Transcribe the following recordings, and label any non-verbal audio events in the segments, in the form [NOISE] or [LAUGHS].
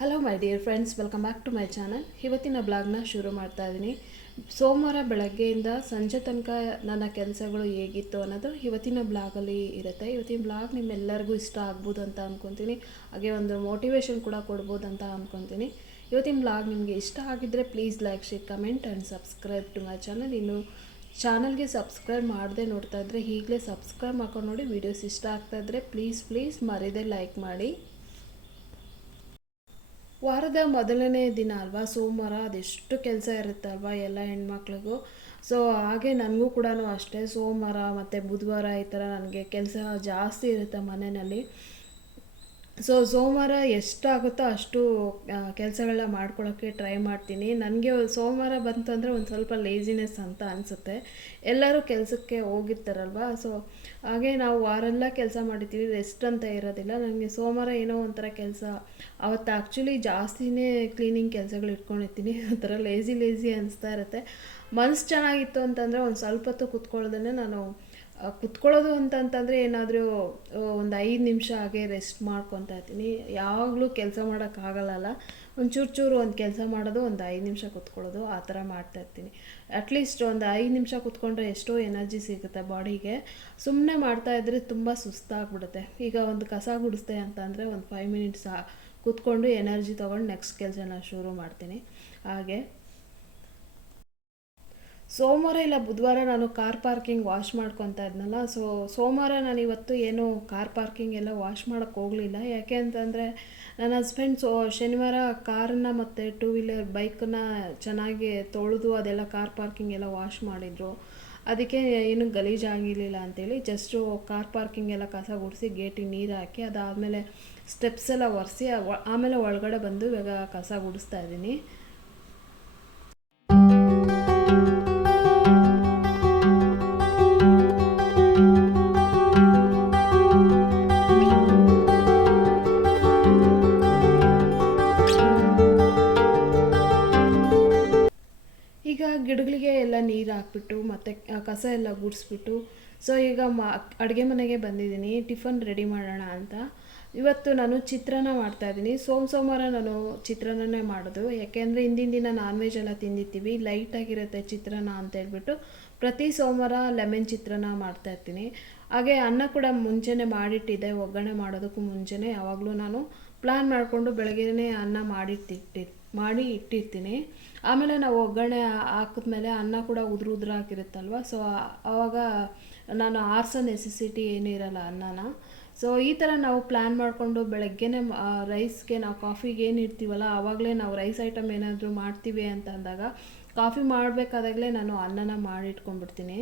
Hello my dear friends welcome back to my channel ಇವತ್ತಿನ ಬ್ಲಾಗ್ನ ಶುರು ಮಾಡ್ತಾ ಇದ್ದೀನಿ ಸೋಮವಾರ ಬೆಳಗ್ಗೆಯಿಂದ ಸಂಜೆ ತನಕ ನನ್ನ ಕೆಲಸಗಳು ಹೇಗಿತ್ತು ಅನ್ನೋದು ಇವತ್ತಿನ ಬ್ಲಾಗಲ್ಲಿ ಇರುತ್ತೆ. ಇವತ್ತಿನ ಬ್ಲಾಗ್ ನಿಮ್ಮೆಲ್ಲರಿಗೂ ಇಷ್ಟ ಆಗ್ಬೋದು ಅಂತ ಅಂದ್ಕೊತೀನಿ ಹಾಗೆ ಒಂದು ಮೋಟಿವೇಶನ್ ಕೂಡ ಕೊಡ್ಬೋದು ಅಂತ ಅಂದ್ಕೊತೀನಿ ಇವತ್ತಿನ ಬ್ಲಾಗ್ ನಿಮಗೆ ಇಷ್ಟ ಆಗಿದ್ದರೆ please like share comment and subscribe to my channel ಇನ್ನು ಚಾನಲ್ಗೆ ಸಬ್ಸ್ಕ್ರೈಬ್ ಮಾಡದೆ ನೋಡ್ತಾ ಇದ್ದರೆ ಈಗಲೇ ಸಬ್ಸ್ಕ್ರೈಬ್ ಮಾಡ್ಕೊಂಡು ನೋಡಿ ವೀಡಿಯೋಸ್ ಇಷ್ಟ ಆಗ್ತಾ ಇದ್ದರೆ ಪ್ಲೀಸ್ ಪ್ಲೀಸ್ ಮರಿದೇ ಲೈಕ್ ಮಾಡಿ. ವಾರದ ಮೊದಲನೇ ದಿನ ಅಲ್ವಾ? ಸೋಮವಾರ ಅದೆಷ್ಟು ಕೆಲಸ ಇರುತ್ತಲ್ವಾ ಎಲ್ಲ ಹೆಣ್ಮಕ್ಳಿಗೂ? ಸೊ ಹಾಗೆ ನನಗೂ ಕೂಡ ಅಷ್ಟೇ. ಸೋಮವಾರ ಮತ್ತು ಬುಧವಾರ ಈ ಥರ ನನಗೆ ಕೆಲಸ ಜಾಸ್ತಿ ಇರುತ್ತೆ ಮನೆಯಲ್ಲಿ. ಸೊ ಸೋಮವಾರ ಎಷ್ಟಾಗುತ್ತೋ ಅಷ್ಟು ಕೆಲಸಗಳನ್ನ ಮಾಡ್ಕೊಳ್ಳೋಕ್ಕೆ ಟ್ರೈ ಮಾಡ್ತೀನಿ. ನನಗೆ ಸೋಮವಾರ ಬಂತು ಅಂದರೆ ಒಂದು ಸ್ವಲ್ಪ ಲೇಜಿನೆಸ್ ಅಂತ ಅನಿಸುತ್ತೆ. ಎಲ್ಲರೂ ಕೆಲಸಕ್ಕೆ ಹೋಗಿರ್ತಾರಲ್ವ? ಸೊ ಹಾಗೆ ನಾವು ವಾರೆಲ್ಲ ಕೆಲಸ ಮಾಡಿದ್ದೀವಿ ರೆಸ್ಟ್ ಅಂತ ಇರೋದಿಲ್ಲ. ನನಗೆ ಸೋಮವಾರ ಏನೋ ಒಂಥರ ಕೆಲಸ, ಅವತ್ತು ಆ್ಯಕ್ಚುಲಿ ಜಾಸ್ತಿನೇ ಕ್ಲೀನಿಂಗ್ ಕೆಲಸಗಳು ಇಟ್ಕೊಂಡಿರ್ತೀನಿ. [LAUGHS] ಒಂಥರ ಲೇಜಿ ಲೇಜಿ ಅನಿಸ್ತಾ ಇರುತ್ತೆ. ಮನಸ್ಸು ಚೆನ್ನಾಗಿತ್ತು ಅಂತಂದರೆ ಒಂದು ಸ್ವಲ್ಪ ಹೊತ್ತು ಕುತ್ಕೊಳ್ಳೋದನ್ನೇ ನಾನು ಕುತ್ಕೊಳ್ಳೋದು ಅಂತಂತಂದರೆ ಏನಾದರೂ ಒಂದು ಐದು ನಿಮಿಷ ಹಾಗೆ ರೆಸ್ಟ್ ಮಾಡ್ಕೊತಾ ಇರ್ತೀನಿ. ಯಾವಾಗಲೂ ಕೆಲಸ ಮಾಡೋಕ್ಕಾಗಲ್ಲ ಒಂದು ಚೂರು ಒಂದು ಕೆಲಸ ಮಾಡೋದು ಒಂದು ಐದು ನಿಮಿಷ ಕುತ್ಕೊಳ್ಳೋದು ಆ ಥರ ಮಾಡ್ತಾ ಇರ್ತೀನಿ. ಅಟ್ಲೀಸ್ಟ್ ಒಂದು ಐದು ನಿಮಿಷ ಕುತ್ಕೊಂಡ್ರೆ ಎಷ್ಟೋ ಎನರ್ಜಿ ಸಿಗುತ್ತೆ ಬಾಡಿಗೆ. ಸುಮ್ಮನೆ ಮಾಡ್ತಾ ಇದ್ದರೆ ತುಂಬ ಸುಸ್ತಾಗ್ಬಿಡುತ್ತೆ. ಈಗ ಒಂದು ಕಸ ಗುಡಿಸ್ದೆ ಅಂತಂದರೆ ಒಂದು ಫೈವ್ ಮಿನಿಟ್ಸ್ ಕುತ್ಕೊಂಡು ಎನರ್ಜಿ ತೊಗೊಂಡು ನೆಕ್ಸ್ಟ್ ಕೆಲಸನ ಶುರು ಮಾಡ್ತೀನಿ. ಹಾಗೆ. ಸೋಮವಾರ ಇಲ್ಲ ಬುಧವಾರ ನಾನು ಕಾರ್ ಪಾರ್ಕಿಂಗ್ ವಾಶ್ ಮಾಡ್ಕೊತಾ ಇದ್ನಲ್ಲ ಸೊ ಸೋಮವಾರ ನಾನು ಇವತ್ತು ಏನು ಕಾರ್ ಪಾರ್ಕಿಂಗ್ ಎಲ್ಲ ವಾಶ್ ಮಾಡೋಕ್ಕೆ ಹೋಗಲಿಲ್ಲ. ಯಾಕೆ ಅಂತಂದರೆ ನನ್ನ ಹಸ್ಬೆಂಡ್ ಸೊ ಶನಿವಾರ ಕಾರನ್ನ ಮತ್ತು ಟೂ ವೀಲರ್ ಬೈಕನ್ನ ಚೆನ್ನಾಗಿ ತೊಳೆದು ಅದೆಲ್ಲ ಕಾರ್ ಪಾರ್ಕಿಂಗ್ ಎಲ್ಲ ವಾಶ್ ಮಾಡಿದರು. ಅದಕ್ಕೆ ಏನು ಗಲೀಜಾಗಿರಲಿಲ್ಲ ಅಂತೇಳಿ ಜಸ್ಟು ಕಾರ್ ಪಾರ್ಕಿಂಗ್ ಎಲ್ಲ ಕಸ ಗುಡಿಸಿ ಗೇಟಿಗೆ ನೀರು ಹಾಕಿ ಅದಾದಮೇಲೆ ಸ್ಟೆಪ್ಸ್ ಎಲ್ಲ ಒರೆಸಿ, ಆಮೇಲೆ ಒಳಗಡೆ ಬಂದು ಇವಾಗ ಕಸ ಗುಡಿಸ್ತಾ ಇದ್ದೀನಿ. ಗಿಡಗಳಿಗೆ ಎಲ್ಲ ನೀರು ಹಾಕ್ಬಿಟ್ಟು ಮತ್ತು ಕಸ ಎಲ್ಲ ಗುಡಿಸ್ಬಿಟ್ಟು. ಸೊ ಈಗ ಮ, ಅಡುಗೆ ಮನೆಗೆ ಬಂದಿದ್ದೀನಿ. ಟಿಫನ್ ರೆಡಿ ಮಾಡೋಣ ಅಂತ. ಇವತ್ತು ನಾನು ಚಿತ್ರಾನ್ನ ಮಾಡ್ತಾಯಿದ್ದೀನಿ ಸೋಮ ಸೋಮವಾರ ನಾನು ಚಿತ್ರಾನ್ನನೇ ಮಾಡೋದು. ಯಾಕೆಂದರೆ ಹಿಂದಿನ ದಿನ ನಾನ್ ವೆಜ್ ಎಲ್ಲ ತಿಂದಿರ್ತೀವಿ. ಲೈಟಾಗಿರುತ್ತೆ ಚಿತ್ರಾನ್ನ ಅಂತ ಹೇಳ್ಬಿಟ್ಟು ಪ್ರತಿ ಸೋಮವಾರ ಲೆಮನ್ ಚಿತ್ರಾನ್ನ ಮಾಡ್ತಾ ಇರ್ತೀನಿ. ಹಾಗೆ ಅನ್ನ ಕೂಡ ಮುಂಚೆನೇ ಮಾಡಿಟ್ಟಿದ್ದೆ. ಒಗ್ಗರಣೆ ಮಾಡೋದಕ್ಕೂ ಮುಂಚೆನೇ. ಯಾವಾಗಲೂ ನಾನು ಪ್ಲ್ಯಾನ್ ಮಾಡಿಕೊಂಡು ಬೆಳಗ್ಗೆನೇ ಅನ್ನ ಮಾಡಿಟ್ಟಿಟ್ಟಿ ಮಾಡಿ ಇಟ್ಟಿರ್ತೀನಿ. ಆಮೇಲೆ ನಾವು ಒಗ್ಗರಣೆ ಹಾಕಿದ್ಮೇಲೆ ಅನ್ನ ಕೂಡ ಉದುರು ಉದುರು ಹಾಕಿರುತ್ತಲ್ವ? ಸೊ ಆವಾಗ ನಾನು ಆರಿಸೋ ನೆಸೆಸಿಟಿ ಏನೂ ಇರಲ್ಲ ಅನ್ನನ. ಸೊ ಈ ಥರ ನಾವು ಪ್ಲ್ಯಾನ್ ಮಾಡಿಕೊಂಡು ಬೆಳಗ್ಗೆನೇ ರೈಸ್ಗೆ ನಾವು ಕಾಫಿಗೆ ಏನು ಇರ್ತೀವಲ್ಲ ಆವಾಗಲೇ ನಾವು ರೈಸ್ ಐಟಮ್ ಏನಾದರೂ ಮಾಡ್ತೀವಿ ಅಂತ ಅಂದಾಗ ಕಾಫಿ ಮಾಡಬೇಕಾದಾಗಲೇ ನಾನು ಅನ್ನನ ಮಾಡಿಟ್ಕೊಂಡ್ಬಿಡ್ತೀನಿ.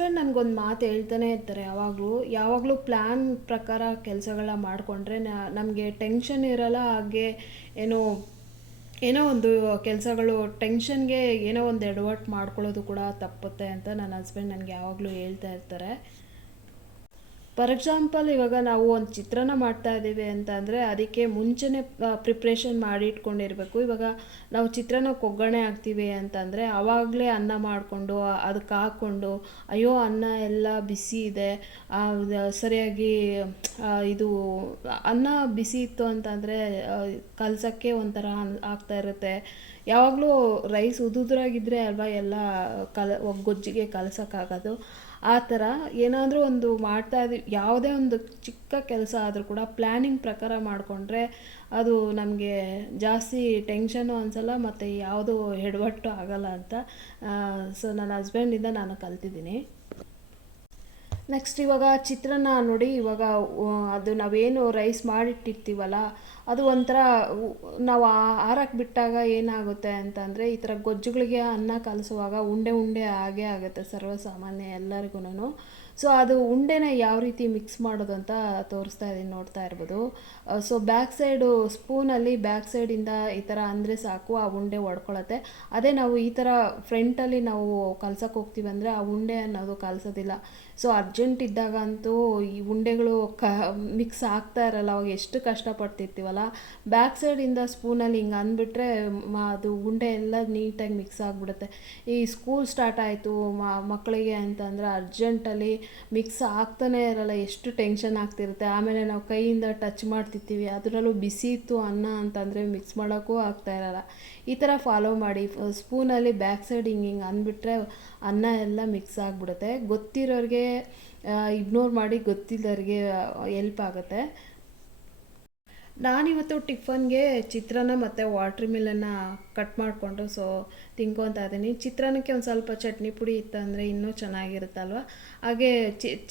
ಹಸ್ಬೆಂಡ್ ನನಗೊಂದು ಮಾತು ಹೇಳ್ತಾನೆ ಇರ್ತಾರೆ ಯಾವಾಗಲೂ. ಯಾವಾಗಲೂ ಪ್ಲ್ಯಾನ್ ಪ್ರಕಾರ ಕೆಲಸಗಳನ್ನ ಮಾಡಿಕೊಂಡ್ರೆ ನಮಗೆ ಟೆನ್ಷನ್ ಇರಲ್ಲ, ಹಾಗೆ ಏನೋ ಏನೋ ಒಂದು ಕೆಲಸಗಳು ಟೆನ್ಷನ್ಗೆ ಏನೋ ಒಂದು ಎಡವಟ್ಟು ಮಾಡ್ಕೊಳ್ಳೋದು ಕೂಡ ತಪ್ಪುತ್ತೆ ಅಂತ ನನ್ನ ಹಸ್ಬೆಂಡ್ ನನಗೆ ಯಾವಾಗಲೂ ಹೇಳ್ತಾ ಇರ್ತಾರೆ. ಫಾರ್ ಎಕ್ಸಾಂಪಲ್ ಇವಾಗ ನಾವು ಒಂದು ಚಿತ್ರಾನ್ನ ಮಾಡ್ತಾ ಇದ್ದೀವಿ ಅಂತ ಅದಕ್ಕೆ ಮುಂಚೆನೇ ಪ್ರಿಪ್ರೇಷನ್ ಮಾಡಿ ಇಟ್ಕೊಂಡಿರಬೇಕು. ಇವಾಗ ನಾವು ಚಿತ್ರಾನ್ನಕ್ಕೆ ಒಗ್ಗರಣೆ ಹಾಕ್ತೀವಿ ಅಂತಂದರೆ ಆವಾಗಲೇ ಅನ್ನ ಮಾಡಿಕೊಂಡು ಅದಕ್ಕೆ ಹಾಕ್ಕೊಂಡು, ಅಯ್ಯೋ, ಅನ್ನ ಎಲ್ಲ ಬಿಸಿ ಇದೆ ಸರಿಯಾಗಿ ಇದು, ಅನ್ನ ಬಿಸಿ ಇತ್ತು ಅಂತಂದರೆ ಕಲ್ಸೋಕ್ಕೆ ಒಂಥರ ಆಗ್ತಾ ಇರುತ್ತೆ. ಯಾವಾಗಲೂ ರೈಸ್ ಉದುದ್ರಾಗಿದ್ದರೆ ಅಲ್ವಾ ಎಲ್ಲ ಕಲ ಗೊಜ್ಜಿಗೆ ಕಲಸೋಕ್ಕಾಗೋದು. ಆ ಥರ ಏನಾದರೂ ಒಂದು ಮಾಡ್ತಾ ಇದ್ದೀವಿ ಯಾವುದೇ ಒಂದು ಚಿಕ್ಕ ಕೆಲಸ ಆದರೂ ಕೂಡ ಪ್ಲ್ಯಾನಿಂಗ್ ಪ್ರಕಾರ ಮಾಡಿಕೊಂಡ್ರೆ ಅದು ನಮಗೆ ಜಾಸ್ತಿ ಟೆನ್ಷನ್ನು ಅನಿಸಲ್ಲ ಮತ್ತು ಯಾವುದೂ ಎಡವಟ್ಟು ಆಗಲ್ಲ ಅಂತ ಸೊ ನನ್ನ ಹಸ್ಬೆಂಡಿಂದ ನಾನು ಕಲ್ತಿದ್ದೀನಿ. ನೆಕ್ಸ್ಟ್ ಇವಾಗ ಚಿತ್ರಾನ್ನ ನೋಡಿ, ಇವಾಗ ಅದು ನಾವೇನು ರೈಸ್ ಮಾಡಿಟ್ಟಿರ್ತೀವಲ್ಲ, ಅದು ಒಂಥರ ನಾವು ಆರಕ್ಕೆ ಬಿಟ್ಟಾಗ ಏನಾಗುತ್ತೆ ಅಂತಂದರೆ ಈ ಥರ ಗೊಜ್ಜುಗಳಿಗೆ ಅನ್ನ ಕಲಸುವಾಗ ಉಂಡೆ ಉಂಡೆ ಆಗೇ ಆಗುತ್ತೆ ಸರ್ವಸಾಮಾನ್ಯ ಎಲ್ಲರಿಗೂ ಸೊ ಅದು ಉಂಡೆನ ಯಾವ ರೀತಿ ಮಿಕ್ಸ್ ಮಾಡೋದು ಅಂತ ತೋರಿಸ್ತಾ ಇದ್ದೀನಿ ನೋಡ್ತಾ ಇರ್ಬೋದು. ಸೊ ಬ್ಯಾಕ್ ಸೈಡು ಸ್ಪೂನಲ್ಲಿ ಬ್ಯಾಕ್ ಸೈಡಿಂದ ಈ ಥರ ಅಂದರೆ ಸಾಕು, ಆ ಉಂಡೆ ಒಡ್ಕೊಳತ್ತೆ. ಅದೇ ನಾವು ಈ ಥರ ಫ್ರಂಟಲ್ಲಿ ನಾವು ಕಲ್ಸಕ್ಕೆ ಹೋಗ್ತೀವಿ ಅಂದರೆ ಆ ಉಂಡೆ ಅನ್ನೋದು ಕಲಸೋದಿಲ್ಲ. ಸೊ ಅರ್ಜೆಂಟ್ ಇದ್ದಾಗ ಅಂತೂ ಈ ಉಂಡೆಗಳು ಕ ಮಿಕ್ಸ್ ಆಗ್ತಾ ಇರಲ್ಲ, ಅವಾಗ ಎಷ್ಟು ಕಷ್ಟಪಡ್ತಿರ್ತೀವಲ್ಲ? ಬ್ಯಾಕ್ ಸೈಡಿಂದ ಸ್ಪೂನಲ್ಲಿ ಹಿಂಗೆ ಅಂದ್ಬಿಟ್ರೆ ಅದು ಉಂಡೆ ಎಲ್ಲ ನೀಟಾಗಿ ಮಿಕ್ಸ್ ಆಗಿಬಿಡುತ್ತೆ. ಈ ಸ್ಕೂಲ್ ಸ್ಟಾರ್ಟ್ ಆಯಿತು ಮಕ್ಕಳಿಗೆ ಅಂತಂದರೆ ಅರ್ಜೆಂಟಲ್ಲಿ ಮಿಕ್ಸ್ ಆಗ್ತಾನೆ ಇರಲ್ಲ, ಎಷ್ಟು ಟೆನ್ಷನ್ ಆಗ್ತಿರುತ್ತೆ. ಆಮೇಲೆ ನಾವು ಕೈಯಿಂದ ಟಚ್ ಮಾಡ್ತಿರ್ತೀವಿ, ಅದರಲ್ಲೂ ಬಿಸಿ ಇತ್ತು ಅನ್ನ ಅಂತಂದರೆ ಮಿಕ್ಸ್ ಮಾಡೋಕ್ಕೂ ಆಗ್ತಾ ಇರಲ್ಲ. ಈ ಥರ ಫಾಲೋ ಮಾಡಿ ಸ್ಪೂನಲ್ಲಿ ಬ್ಯಾಕ್ ಸೈಡ್ ಹಿಂಗೆ ಹಿಂಗೆ ಅಂದ್ಬಿಟ್ರೆ ಅನ್ನ ಎಲ್ಲ ಮಿಕ್ಸ್ ಆಗಿಬಿಡುತ್ತೆ. ಗೊತ್ತಿರೋರಿಗೆ ಇಗ್ನೋರ್ ಮಾಡಿ ಗೊತ್ತಿಲ್ಲದವ್ರಿಗೆ ಎಲ್ಪ್ ಆಗುತ್ತೆ. ನಾನಿವತ್ತು ಟಿಫನ್ಗೆ ಚಿತ್ರಾನ್ನ ಮತ್ತು ವಾಟ್ರ್ ಮಿಲನ್ನು ಕಟ್ ಮಾಡಿಕೊಂಡು ಸೊ ತಿನ್ಕೊತಾ ಇದ್ದೀನಿ. ಚಿತ್ರಾನ್ನಕ್ಕೆ ಒಂದು ಸ್ವಲ್ಪ ಚಟ್ನಿ ಪುಡಿ ಇತ್ತು ಅಂದರೆ ಇನ್ನೂ ಚೆನ್ನಾಗಿರುತ್ತಲ್ವ? ಹಾಗೆ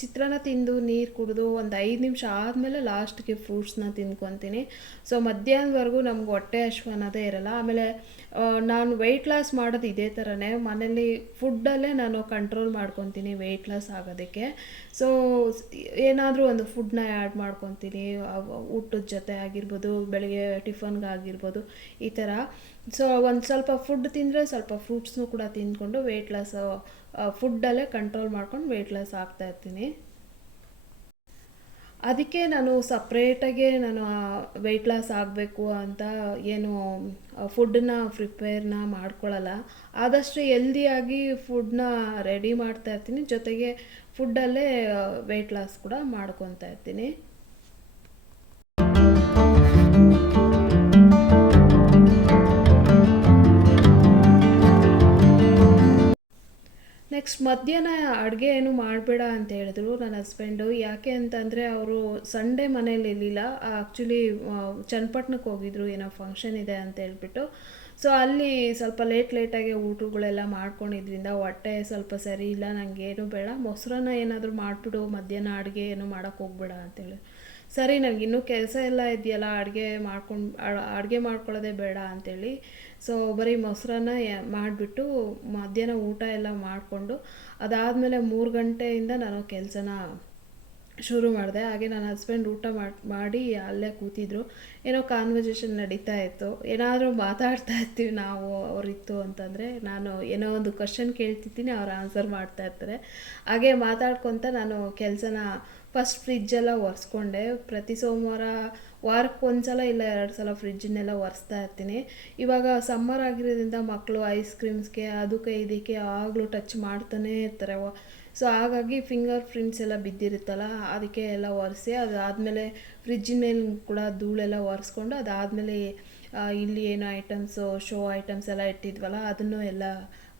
ಚಿತ್ರಾನ್ನ ತಿಂದು ನೀರು ಕುಡಿದು ಒಂದು ಐದು ನಿಮಿಷ ಆದಮೇಲೆ ಲಾಸ್ಟ್ಗೆ ಫ್ರೂಟ್ಸ್ನ ತಿನ್ಕೊತೀನಿ. ಸೊ ಮಧ್ಯಾಹ್ನದವರೆಗೂ ನಮ್ಗೆ ಹೊಟ್ಟೆ ಹಶ್ವು ಅನ್ನೋದೇ ಇರಲ್ಲ. ಆಮೇಲೆ ನಾನು ವೆಯ್ಟ್ ಲಾಸ್ ಮಾಡೋದು ಇದೇ ಥರನೇ ಮನೇಲಿ ಫುಡ್ಡಲ್ಲೇ ನಾನು ಕಂಟ್ರೋಲ್ ಮಾಡ್ಕೊತೀನಿ ವೆಯ್ಟ್ ಲಾಸ್ ಆಗೋದಕ್ಕೆ. ಸೊ ಏನಾದರೂ ಒಂದು ಫುಡ್ನ ಆ್ಯಡ್ ಮಾಡ್ಕೊತೀನಿ. ಊಟದ ಜೊತೆ ಆಗಿರ್ಬೋದು, ಬೆಳಗ್ಗೆ ಟಿಫನ್ಗಾಗಿರ್ಬೋದು, ಈ ಥರ ಸೊ ಒಂದು ಸ್ವಲ್ಪ ಫುಡ್ ತಿಂದರೆ ಸ್ವಲ್ಪ ಫ್ರೂಟ್ಸ್ನು ಕೂಡ ತಿಂದ್ಕೊಂಡು ವೆಯ್ಟ್ ಲಾಸ್ ಫುಡ್ಡಲ್ಲೇ ಕಂಟ್ರೋಲ್ ಮಾಡ್ಕೊಂಡು ವೆಯ್ಟ್ ಲಾಸ್ ಆಗ್ತಾ ಇರ್ತೀನಿ. ಅದಕ್ಕೆ ನಾನು ಸಪ್ರೇಟಾಗೆ ನಾನು ವೆಯ್ಟ್ ಲಾಸ್ ಆಗಬೇಕು ಅಂತ ಏನು ಫುಡ್ಡನ್ನ ಪ್ರಿಪೇರ್ನ ಮಾಡ್ಕೊಳ್ಳಲ್ಲ ಆದಷ್ಟು ಎಲ್ದಿಯಾಗಿ ಫುಡ್ನ ರೆಡಿ ಮಾಡ್ತಾ ಇರ್ತೀನಿ. ಜೊತೆಗೆ ಫುಡ್ಡಲ್ಲೇ ವೆಯ್ಟ್ ಲಾಸ್ ಕೂಡ ಮಾಡ್ಕೊತಾ ಇರ್ತೀನಿ. ನೆಕ್ಸ್ಟ್ ಮಧ್ಯಾಹ್ನ ಅಡುಗೆ ಏನು ಮಾಡಬೇಡ ಅಂತ ಹೇಳಿದ್ರು ನನ್ನ ಹಸ್ಬೆಂಡು ಯಾಕೆ ಅಂತಂದರೆ ಅವರು ಸಂಡೇ ಮನೇಲಿ ಇರಲಿಲ್ಲ. ಆ್ಯಕ್ಚುಲಿ ಚನ್ನಪಟ್ಟಣಕ್ಕೆ ಹೋಗಿದ್ರು. ಏನೋ ಫಂಕ್ಷನ್ ಇದೆ ಅಂತ ಹೇಳ್ಬಿಟ್ಟು. ಸೊ ಅಲ್ಲಿ ಸ್ವಲ್ಪ ಲೇಟ್ ಲೇಟಾಗಿ ಊಟಗಳೆಲ್ಲ ಮಾಡ್ಕೊಂಡಿದ್ರಿಂದ ಹೊಟ್ಟೆ ಸ್ವಲ್ಪ ಸರಿ ಇಲ್ಲ. ನನಗೇನು ಬೇಡ. ಮೊಸರನ್ನ ಏನಾದರೂ ಮಾಡಿಬಿಡು. ಮಧ್ಯಾಹ್ನ ಅಡುಗೆ ಏನು ಮಾಡೋಕ್ಕೆ ಹೋಗ್ಬೇಡ ಅಂತೇಳಿ ಸರಿ, ನನಗೆ ಇನ್ನೂ ಕೆಲಸ ಎಲ್ಲ ಇದೆಯಲ್ಲ, ಅಡುಗೆ ಮಾಡ್ಕೊಂಡು ಅಡುಗೆ ಮಾಡ್ಕೊಳ್ಳೋದೇ ಬೇಡ ಅಂಥೇಳಿ ಸೊ ಬರೀ ಮೊಸರನ್ನ ಮಾಡಿಬಿಟ್ಟು ಮಧ್ಯಾಹ್ನ ಊಟ ಎಲ್ಲ ಮಾಡಿಕೊಂಡು, ಅದಾದಮೇಲೆ ಮೂರು ಗಂಟೆಯಿಂದ ನಾನು ಕೆಲಸನ ಶುರು ಮಾಡಿದೆ. ಹಾಗೆ ನನ್ನ ಹಸ್ಬೆಂಡ್ ಊಟ ಮಾಡಿ ಅಲ್ಲೇ ಕೂತಿದ್ರು. ಏನೋ ಕಾನ್ವರ್ಸೇಷನ್ ನಡೀತಾ ಇತ್ತು. ಏನಾದರೂ ಮಾತಾಡ್ತಾ ಇರ್ತೀವಿ ನಾವು, ಅವರಿತ್ತು ಅಂತಂದರೆ, ನಾನು ಏನೋ ಒಂದು ಕ್ವಶನ್ ಕೇಳ್ತಿದ್ದೀನಿ ಅವ್ರು ಆನ್ಸರ್ ಮಾಡ್ತಾ ಇರ್ತಾರೆ. ಹಾಗೆ ಮಾತಾಡ್ಕೊತ ನಾನು ಕೆಲಸನ ಫಸ್ಟ್ ಫ್ರಿಜ್ಜೆಲ್ಲ ಒರೆಸ್ಕೊಂಡೆ. ಪ್ರತಿ ಸೋಮವಾರ ವಾರಕ್ಕೆ ಒಂದು ಸಲ ಇಲ್ಲ ಎರಡು ಸಲ ಫ್ರಿಜ್ಜನ್ನೆಲ್ಲ ಒರೆಸ್ತಾ ಇರ್ತೀನಿ. ಇವಾಗ ಸಮ್ಮರ್ ಆಗಿರೋದ್ರಿಂದ ಮಕ್ಕಳು ಐಸ್ ಕ್ರೀಮ್ಸ್ಗೆ ಅದಕ್ಕೆ ಇದಕ್ಕೆ ಆಗಲೂ ಟಚ್ ಮಾಡ್ತಾನೇ ಇರ್ತಾರೆ. ಸೊ ಹಾಗಾಗಿ ಫಿಂಗರ್ ಪ್ರಿಂಟ್ಸ್ ಎಲ್ಲ ಬಿದ್ದಿರುತ್ತಲ್ಲ, ಅದಕ್ಕೆ ಎಲ್ಲ ಒರೆಸಿ ಅದಾದಮೇಲೆ ಫ್ರಿಜ್ಜಿನ ಮೇಲೆ ಕೂಡ ಧೂಳೆಲ್ಲ ಒರೆಸ್ಕೊಂಡು ಅದಾದಮೇಲೆ ಇಲ್ಲಿ ಏನು ಐಟಮ್ಸು ಶೋ ಐಟಮ್ಸ್ ಎಲ್ಲ ಇಟ್ಟಿದ್ವಲ್ಲ, ಅದನ್ನು ಎಲ್ಲ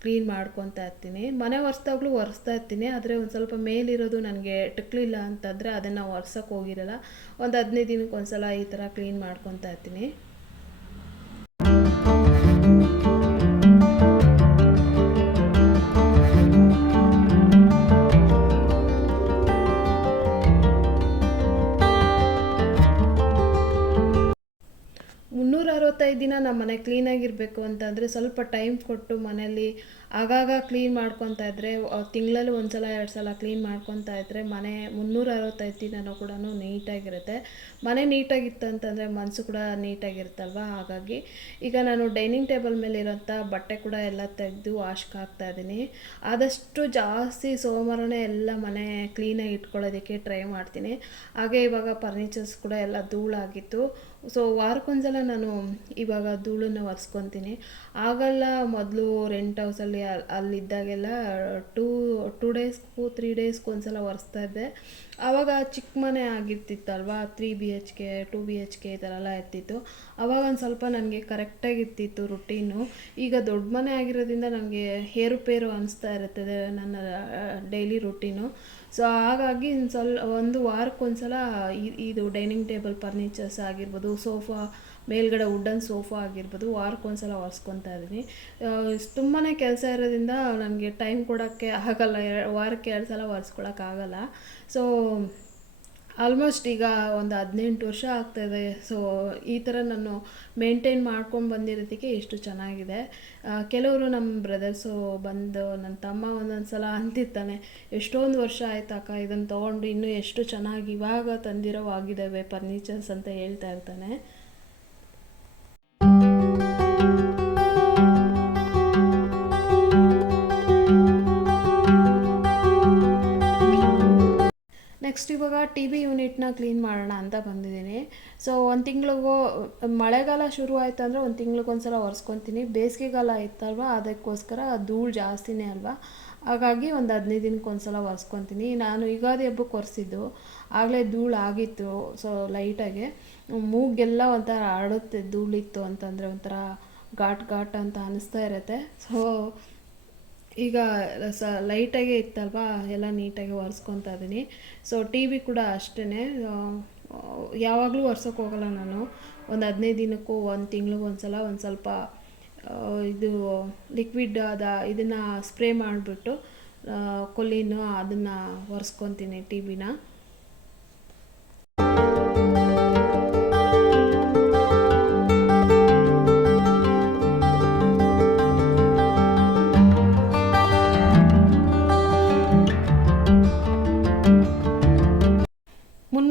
ಕ್ಲೀನ್ ಮಾಡ್ಕೊತಾ ಇರ್ತೀನಿ. ಮನೆ ಒರೆಸ್ದಾಗ್ಲೂ ಒರೆಸ್ತಾ ಇರ್ತೀನಿ. ಆದರೆ ಒಂದು ಸ್ವಲ್ಪ ಮೇಲಿರೋದು ನನಗೆ ಟಕ್ಲಿಲ್ಲ ಅಂತಂದರೆ ಅದನ್ನು ಒರ್ಸೋಕ್ಕೆ ಹೋಗಿರಲ್ಲ. ಒಂದು ಹದಿನೈದು ದಿನಕ್ಕೆ ಒಂದು ಸಲ ಈ ಥರ ಕ್ಲೀನ್ ಮಾಡ್ಕೊತಾ ಇರ್ತೀನಿ. ಅರವತ್ತೈದು ದಿನ ನಮ್ಮ ಮನೆ ಕ್ಲೀನಾಗಿರಬೇಕು ಅಂತಂದರೆ ಸ್ವಲ್ಪ ಟೈಮ್ ಕೊಟ್ಟು ಮನೆಯಲ್ಲಿ ಆಗಾಗ ಕ್ಲೀನ್ ಮಾಡ್ಕೊತಾ ಇದ್ದರೆ ತಿಂಗಳಲ್ಲಿ ಒಂದು ಸಲ ಎರಡು ಸಲ ಕ್ಲೀನ್ ಮಾಡ್ಕೊತಾ ಇದ್ದರೆ ಮನೆ ಮುನ್ನೂರ ಅರವತ್ತೈದು ದಿನನೂ ಕೂಡ ನೀಟಾಗಿರುತ್ತೆ ಮನೆ ನೀಟಾಗಿತ್ತು ಅಂತಂದರೆ ಮನಸ್ಸು ಕೂಡ ನೀಟಾಗಿರುತ್ತಲ್ವ ಹಾಗಾಗಿ ಈಗ ನಾನು ಡೈನಿಂಗ್ ಟೇಬಲ್ ಮೇಲೆ ಇರೋಂಥ ಬಟ್ಟೆ ಕೂಡ ಎಲ್ಲ ತೆಗೆದು ವಾಶ್ಗೆ ಹಾಕ್ತಾ ಇದ್ದೀನಿ. ಆದಷ್ಟು ಜಾಸ್ತಿ ಸೋಮವಾರನೇ ಎಲ್ಲ ಮನೆ ಕ್ಲೀನಾಗಿ ಇಟ್ಕೊಳ್ಳೋದಕ್ಕೆ ಟ್ರೈ ಮಾಡ್ತೀನಿ. ಹಾಗೆ ಇವಾಗ ಫರ್ನಿಚರ್ಸ್ ಕೂಡ ಎಲ್ಲ ಧೂಳಾಗಿತ್ತು. ಸೊ ವಾರಕ್ಕೊಂದ್ಸಲ ನಾನು ಇವಾಗ ಧೂಳನ್ನು ಒರೆಸ್ಕೊತೀನಿ. ಆಗಲ್ಲ, ಮೊದಲು ರೆಂಟ್ ಹೌಸಲ್ಲಿ ಅಲ್ಲಿದ್ದಾಗೆಲ್ಲ ಟೂ ಟೂ ಡೇಸ್ಗೂ ತ್ರೀ ಡೇಸ್ಗೂ ಒಂದ್ಸಲ ಒರೆಸ್ತಾ ಇದ್ದೆ. ಆವಾಗ ಚಿಕ್ಕ ಮನೆ ಆಗಿರ್ತಿತ್ತಲ್ವ? Three B H K two B H K ಈ ಥರ ಎಲ್ಲ ಇರ್ತಿತ್ತು. ಆವಾಗ ಒಂದು ಸ್ವಲ್ಪ ನನಗೆ ಕರೆಕ್ಟಾಗಿ ಇರ್ತಿತ್ತು ರುಟೀನು ಈಗ ದೊಡ್ಡ ಮನೆ ಆಗಿರೋದ್ರಿಂದ ನನಗೆ ಏರುಪೇರು ಅನಿಸ್ತಾ ಇರುತ್ತದೆ ನನ್ನ ಡೈಲಿ ರುಟೀನು ಸೊ ಹಾಗಾಗಿ ಸ್ವಲ್ಪ, ಒಂದು ವಾರಕ್ಕೊಂದ್ಸಲ ಇದು ಡೈನಿಂಗ್ ಟೇಬಲ್ ಫರ್ನಿಚರ್ಸ್ ಆಗಿರ್ಬೋದು ಸೋಫಾ ಮೇಲ್ಗಡೆ ವುಡನ್ ಸೋಫಾ ಆಗಿರ್ಬೋದು ವಾರಕ್ಕೊಂದ್ಸಲ ಒರೆಸ್ಕೊತಾ ಇದ್ದೀನಿ. ತುಂಬಾ ಕೆಲಸ ಇರೋದ್ರಿಂದ ನನಗೆ ಟೈಮ್ ಕೊಡೋಕ್ಕೆ ಆಗಲ್ಲ ವಾರಕ್ಕೆ ಎರಡು ಸಲ ಒರೆಸ್ಕೊಳಕ್ಕಾಗಲ್ಲ ಸೊ ಆಲ್ಮೋಸ್ಟ್ ಈಗ ಒಂದು ಹದಿನೆಂಟು ವರ್ಷ ಆಗ್ತಾಯಿದೆ ಸೊ ಈ ಥರ ನಾನು ಮೇಂಟೈನ್ ಮಾಡ್ಕೊಂಡು ಬಂದಿರೋದಕ್ಕೆ ಎಷ್ಟು ಚೆನ್ನಾಗಿದೆ. ಕೆಲವರು ನಮ್ಮ ಬ್ರದರ್ಸು ಬಂದು ನನ್ನ ತಮ್ಮ ಒಂದೊಂದು ಸಲ ಅಂತಿರ್ತಾನೆ, ಎಷ್ಟೊಂದು ವರ್ಷ ಆಯ್ತು ಅಕ್ಕ ಇದನ್ನು ತೊಗೊಂಡು ಇನ್ನೂ ಎಷ್ಟು ಚೆನ್ನಾಗಿ ಇವಾಗ ತಂದಿರೋ ಆಗಿದ್ದಾವೆ ಫರ್ನಿಚರ್ಸ್ ಅಂತ ಹೇಳ್ತಾ ಇರ್ತಾನೆ. ನೆಕ್ಸ್ಟ್ ಇವಾಗ ಟಿ ವಿ ಯೂನಿಟ್ನ ಕ್ಲೀನ್ ಮಾಡೋಣ ಅಂತ ಬಂದಿದ್ದೀನಿ. ಸೊ ಒಂದು ತಿಂಗಳಿಗೂ, ಮಳೆಗಾಲ ಶುರು ಆಯಿತು ಅಂದರೆ ಒಂದು ತಿಂಗ್ಳಿಗೊಂದ್ಸಲ ಒರೆಸ್ಕೊತೀನಿ. ಬೇಸಿಗೆಗಾಲ ಇತ್ತಲ್ವ, ಅದಕ್ಕೋಸ್ಕರ ಧೂಳು ಜಾಸ್ತಿನೇ ಅಲ್ವಾ? ಹಾಗಾಗಿ ಒಂದು ಹದಿನೈದು ದಿನಕ್ಕೆ ಒಂದ್ಸಲ ಒರೆಸ್ಕೊತೀನಿ. ನಾನು ಯುಗಾದಿ ಹಬ್ಬಕ್ಕೆ ಒರೆಸಿದ್ದು. ಆಗಲೇ ಧೂಳು ಆಗಿತ್ತು ಸೊ ಲೈಟಾಗಿ ಮೂಗೆಲ್ಲ ಒಂಥರ ಆಡುತ್ತೆ, ಧೂಳಿತ್ತು ಅಂತಂದರೆ ಒಂಥರ ಘಾಟ್ ಘಾಟ್ ಅಂತ ಅನಿಸ್ತಾ ಇರುತ್ತೆ. ಸೊ ಈಗ ಸ ಲೈಟಾಗೆ ಇತ್ತಲ್ವಾ? ಎಲ್ಲ ನೀಟಾಗಿ ಒರೆಸ್ಕೊತಾ ಇದ್ದೀನಿ ಸೊ ಟಿ ವಿ ಕೂಡ ಅಷ್ಟೇ ಯಾವಾಗಲೂ ಒರ್ಸೋಕೆ ಹೋಗಲ್ಲ ನಾನು. ಒಂದು ಹದಿನೈದು ದಿನಕ್ಕೂ, ಒಂದು ತಿಂಗ್ಳಿಗೆ ಒಂದು ಸಲ ಒಂದು ಸ್ವಲ್ಪ ಇದು ಲಿಕ್ವಿಡ್ ಅದ, ಇದನ್ನು ಸ್ಪ್ರೇ ಮಾಡಿಬಿಟ್ಟು ಕೊಲ್ಲಿನ ಅದನ್ನು ಒರೆಸ್ಕೊತೀನಿ ಟಿ ವಿನ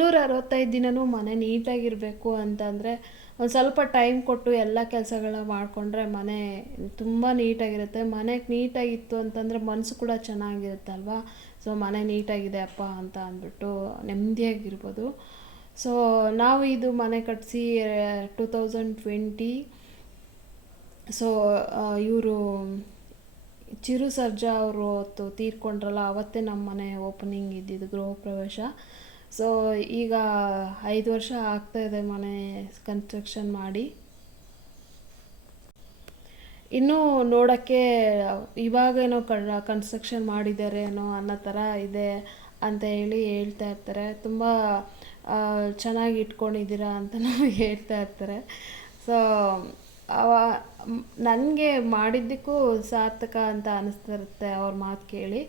ಮುನ್ನೂರ ಅರವತ್ತೈದು ದಿನವೂ ಮನೆ ನೀಟಾಗಿರಬೇಕು ಅಂತಂದರೆ ಒಂದು ಸ್ವಲ್ಪ ಟೈಮ್ ಕೊಟ್ಟು ಎಲ್ಲ ಕೆಲಸಗಳನ್ನ ಮಾಡಿಕೊಂಡ್ರೆ ಮನೆ ತುಂಬ ನೀಟಾಗಿರುತ್ತೆ. ಮನೆ ನೀಟಾಗಿತ್ತು ಅಂತಂದರೆ ಮನಸ್ಸು ಕೂಡ ಚೆನ್ನಾಗಿರುತ್ತಲ್ವಾ? ಸೊ ಮನೆ ನೀಟಾಗಿದೆ ಅಪ್ಪ ಅಂತ ಅಂದ್ಬಿಟ್ಟು ನೆಮ್ಮದಿಯಾಗಿರ್ಬೋದು. ಸೊ ನಾವು ಇದು ಮನೆ ಕಟ್ಟಿಸಿ ಟೂ ತೌಸಂಡ್ ಟ್ವೆಂಟಿ ಸೊ ಇವರು ಚಿರು ಸರ್ಜಾ ಅವರು ಅವತ್ತು ತೀರ್ಕೊಂಡ್ರಲ್ಲ, ಅವತ್ತೇ ನಮ್ಮ ಮನೆ ಓಪನಿಂಗ್ ಇದ್ದಿದ್ದು ಗೃಹ ಪ್ರವೇಶ. ಸೊ ಈಗ ಐದು ವರ್ಷ ಆಗ್ತಾ ಇದೆ ಮನೆ ಕನ್ಸ್ಟ್ರಕ್ಷನ್ ಮಾಡಿ. ಇನ್ನೂ ನೋಡೋಕ್ಕೆ ಇವಾಗೇನೋ ಏನೋ ಕನ್ಸ್ಟ್ರಕ್ಷನ್ ಮಾಡಿದ್ದಾರೆ ಅನ್ನೋ ಥರ ಇದೆ ಅಂತ ಹೇಳಿ ಹೇಳ್ತಾ ಇರ್ತಾರೆ. ತುಂಬ ಚೆನ್ನಾಗಿ ಇಟ್ಕೊಂಡಿದ್ದೀರಾ ಅಂತಲೂ ಹೇಳ್ತಾ ಇರ್ತಾರೆ. ಸೊ ಅವ ನನಗೆ ಮಾಡಿದ್ದಕ್ಕೂ ಸಾರ್ಥಕ ಅಂತ ಅನಿಸ್ತಾ ಇರುತ್ತೆ ಅವ್ರ ಮಾತು ಕೇಳಿ.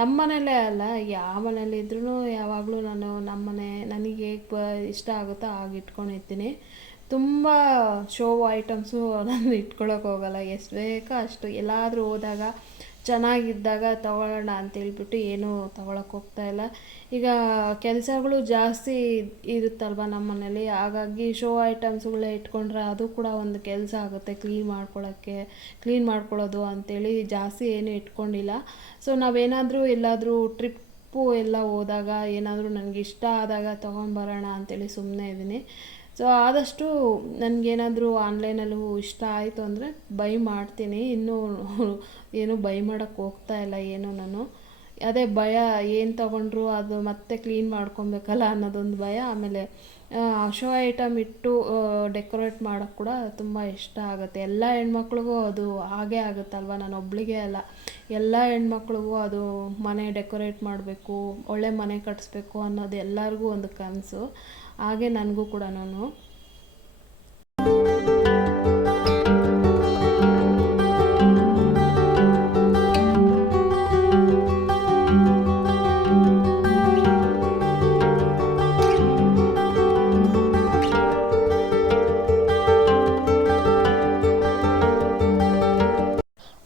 ನಮ್ಮ ಮನೇಲೇ ಅಲ್ಲ, ಯಾವ ಮನೇಲಿ ಇದ್ರೂ ಯಾವಾಗಲೂ ನಾನು ನಮ್ಮ ಮನೆ, ನನಗೆ ಹೇಗೆ ಬ, ಇಷ್ಟ ಆಗುತ್ತೋ ಹಾಗೆ ಇಟ್ಕೊಂಡಿರ್ತೀನಿ ತುಂಬ ಶೋ ಐಟಮ್ಸು [LAUGHS] ನಾನು ಇಟ್ಕೊಳಕ್ಕೆ ಹೋಗಲ್ಲ. ಎಷ್ಟು ಬೇಕೋ ಅಷ್ಟು. ಎಲ್ಲಾದರೂ ಹೋದಾಗ ಚೆನ್ನಾಗಿದ್ದಾಗ ತಗೊಳ್ಳೋಣ ಅಂತೇಳ್ಬಿಟ್ಟು ಏನೂ ತಗೊಳಕ್ಕೆ ಹೋಗ್ತಾ ಇಲ್ಲ. ಈಗ ಕೆಲಸಗಳು ಜಾಸ್ತಿ ಇರುತ್ತಲ್ವ ನಮ್ಮ ಮನೇಲಿ ಹಾಗಾಗಿ ಶೋ ಐಟಮ್ಸ್ಗಳೇ ಇಟ್ಕೊಂಡ್ರೆ ಅದು ಕೂಡ ಒಂದು ಕೆಲಸ ಆಗುತ್ತೆ ಕ್ಲೀನ್ ಮಾಡ್ಕೊಳ್ಳೋಕ್ಕೆ ಕ್ಲೀನ್ ಮಾಡ್ಕೊಳ್ಳೋದು ಅಂತೇಳಿ ಜಾಸ್ತಿ ಏನೂ ಇಟ್ಕೊಂಡಿಲ್ಲ. ಸೊ ನಾವೇನಾದರೂ ಎಲ್ಲಾದರೂ ಟ್ರಿಪ್ಪು ಎಲ್ಲ ಹೋದಾಗ ಏನಾದರೂ ನನಗೆ ಇಷ್ಟ ಆದಾಗ ತೊಗೊಂಬರೋಣ ಅಂತೇಳಿ ಸುಮ್ಮನೆ ಇದ್ದೀನಿ. ಸೊ ಆದಷ್ಟು ನನಗೇನಾದರೂ ಆನ್ಲೈನಲ್ಲೂ ಇಷ್ಟ ಆಯಿತು ಅಂದರೆ ಬೈ ಮಾಡ್ತೀನಿ. ಇನ್ನೂ ಏನು ಬೈ ಮಾಡೋಕ್ಕೆ ಹೋಗ್ತಾ ಇಲ್ಲ ಏನೂ ನಾನು. ಅದೇ ಭಯ ಏನು ತೊಗೊಂಡ್ರು ಅದು ಮತ್ತೆ ಕ್ಲೀನ್ ಮಾಡ್ಕೊಬೇಕಲ್ಲ ಅನ್ನೋದೊಂದು ಭಯ. ಆಮೇಲೆ ಶೋ ಐಟಮ್ ಇಟ್ಟು ಡೆಕೋರೇಟ್ ಮಾಡೋಕ್ಕೆ ಕೂಡ ತುಂಬ ಇಷ್ಟ ಆಗುತ್ತೆ. ಎಲ್ಲ ಹೆಣ್ಮಕ್ಳಿಗೂ ಅದು ಹಾಗೇ ಆಗುತ್ತಲ್ವ? ನಾನು ಒಬ್ಳಿಗೆ ಅಲ್ಲ. ಎಲ್ಲ ಹೆಣ್ಮಕ್ಳಿಗೂ ಅದು ಮನೆ ಡೆಕೋರೇಟ್ ಮಾಡಬೇಕು, ಒಳ್ಳೆ ಮನೆ ಕಟ್ಟಿಸ್ಬೇಕು ಅನ್ನೋದು ಎಲ್ಲರಿಗೂ ಒಂದು ಕನಸು. ಹಾಗೆ ನನಗೂ ಕೂಡ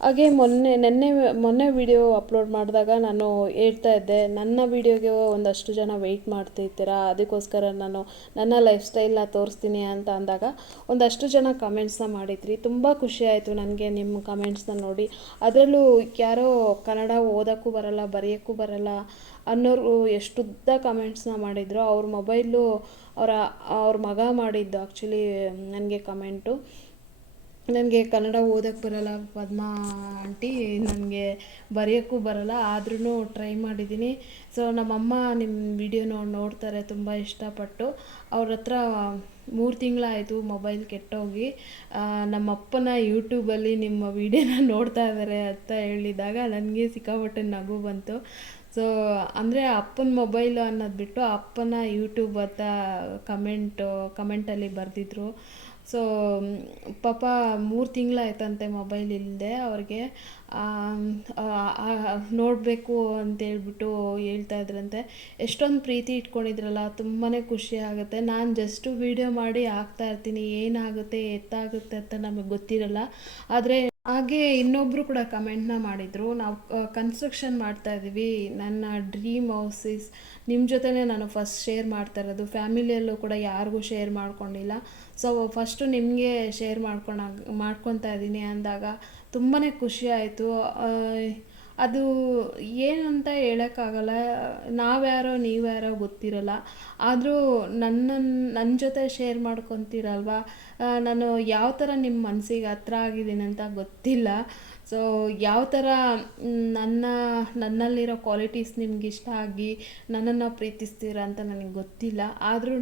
ಹಾಗೆ ಮೊನ್ನೆ, ನೆನ್ನೆ, ಮೊನ್ನೆ ವಿಡಿಯೋ ಅಪ್ಲೋಡ್ ಮಾಡಿದಾಗ ನಾನು ಹೇಳ್ತಾ ಇದ್ದೆ, ನನ್ನ ವಿಡಿಯೋಗೆ ಒಂದಷ್ಟು ಜನ ವೆಯ್ಟ್ ಮಾಡ್ತಿರ್ತೀರಾ? ಅದಕ್ಕೋಸ್ಕರ ನಾನು ನನ್ನ ಲೈಫ್ ಸ್ಟೈಲ್ನ ತೋರಿಸ್ತೀನಿ ಅಂತ ಅಂದಾಗ ಒಂದಷ್ಟು ಜನ ಕಮೆಂಟ್ಸ್ನ ಮಾಡಿದ್ರಿ. ತುಂಬ ಖುಷಿ ಆಯಿತು ನನಗೆ ನಿಮ್ಮ ಕಮೆಂಟ್ಸ್ನ ನೋಡಿ. ಅದರಲ್ಲೂ ಯಾರೋ ಕನ್ನಡ ಓದೋಕ್ಕೂ ಬರಲ್ಲ, ಬರೆಯೋಕ್ಕೂ ಬರಲ್ಲ ಅನ್ನೋರು ಎಷ್ಟುದ್ದ ಕಮೆಂಟ್ಸ್ನ ಮಾಡಿದ್ರು. ಅವ್ರ ಮೊಬೈಲು ಅವರ, ಅವ್ರ ಮಗ ಮಾಡಿದ್ದು ಆ್ಯಕ್ಚುಲಿ ನನಗೆ ಕಮೆಂಟು ನನಗೆ ಕನ್ನಡ ಓದಕ್ಕೆ ಬರಲ್ಲ, ಪದ್ಮಾ ಆಂಟಿ ನನಗೆ ಬರೆಯೋಕ್ಕೂ ಬರಲ್ಲ ಆದ್ರೂ ಟ್ರೈ ಮಾಡಿದ್ದೀನಿ. ಸೊ ನಮ್ಮಮ್ಮ ನಿಮ್ಮ ವಿಡಿಯೋ ನೋಡಿ ನೋಡ್ತಾರೆ, ತುಂಬ ಇಷ್ಟಪಟ್ಟು. ಅವ್ರ ಹತ್ರ ಮೂರು ತಿಂಗಳಾಯಿತು ಮೊಬೈಲ್ ಕೆಟ್ಟೋಗಿ. ನಮ್ಮಪ್ಪನ ಯೂಟ್ಯೂಬಲ್ಲಿ ನಿಮ್ಮ ವಿಡಿಯೋನ ನೋಡ್ತಾ ಇದ್ದಾರೆ ಅಂತ ಹೇಳಿದಾಗ ನನಗೆ ಸಿಕ್ಕಾಪಟ್ಟೆ ನಗು ಬಂತು. ಸೊ ಅಂದರೆ ಅಪ್ಪನ ಮೊಬೈಲು ಅನ್ನೋದು ಬಿಟ್ಟು ಅಪ್ಪನ ಯೂಟ್ಯೂಬ್ ಅಂತ ಕಮೆಂಟು ಕಮೆಂಟಲ್ಲಿ ಬರೆದಿದ್ರು. ಸೊ ಪಾಪ ಮೂರು ತಿಂಗಳಾಯ್ತಂತೆ ಮೊಬೈಲ್ ಇಲ್ಲದೆ ಅವ್ರಿಗೆ. ನೋಡಬೇಕು ಅಂತೇಳ್ಬಿಟ್ಟು ಹೇಳ್ತಾ ಇದ್ರಂತೆ. ಎಷ್ಟೊಂದು ಪ್ರೀತಿ ಇಟ್ಕೊಂಡಿದ್ರಲ್ಲ ತುಂಬಾ ಖುಷಿ ಆಗುತ್ತೆ. ನಾನು ಜಸ್ಟು ವೀಡಿಯೋ ಮಾಡಿ ಹಾಕ್ತಾ ಇರ್ತೀನಿ, ಏನಾಗುತ್ತೆ, ಎತ್ತಾಗುತ್ತೆ ಅಂತ ನಮಗೆ ಗೊತ್ತಿರಲ್ಲ. ಆದರೆ ಹಾಗೆ ಇನ್ನೊಬ್ಬರು ಕೂಡ ಕಮೆಂಟ್ನ ಮಾಡಿದರು. ನಾವು ಕನ್ಸ್ಟ್ರಕ್ಷನ್ ಮಾಡ್ತಾ ಇದ್ದೀವಿ. ನನ್ನ ಡ್ರೀಮ್ ಹೌಸಸ್ ನಿಮ್ಮ ಜೊತೆನೇ ನಾನು ಫಸ್ಟ್ ಶೇರ್ ಮಾಡ್ತಾ ಇರೋದು. ಫ್ಯಾಮಿಲಿಯಲ್ಲೂ ಕೂಡ ಯಾರಿಗೂ ಶೇರ್ ಮಾಡ್ಕೊಂಡಿಲ್ಲ. ಸೊ ಫಸ್ಟು ನಿಮಗೆ ಶೇರ್ ಮಾಡ್ಕೊಳ ಮಾಡ್ಕೊತಾ ಇದ್ದೀನಿ ಅಂದಾಗ ತುಂಬಾ ಖುಷಿ ಆಯಿತು. ಅದು ಏನಂತ ಹೇಳೋಕ್ಕಾಗಲ್ಲ. ನಾವ್ಯಾರೋ, ನೀವ್ಯಾರೋ ಗೊತ್ತಿರಲ್ಲ. ಆದರೂ ನನ್ನ ನನ್ನ ಜೊತೆ ಶೇರ್ ಮಾಡ್ಕೊತೀರಲ್ವ? ನಾನು ಯಾವ ಥರ ನಿಮ್ಮ ಮನಸ್ಸಿಗೆ ಹತ್ರ ಆಗಿದ್ದೀನಿ ಅಂತ ಗೊತ್ತಿಲ್ಲ. ಸೊ ಯಾವ ಥರ ನನ್ನ, ನನ್ನಲ್ಲಿರೋ ಕ್ವಾಲಿಟೀಸ್ ನಿಮ್ಗೆ ಇಷ್ಟ ಆಗಿ ನನ್ನನ್ನು ಪ್ರೀತಿಸ್ತೀರ ಅಂತ ನನಗೆ ಗೊತ್ತಿಲ್ಲ. ಆದ್ರೂ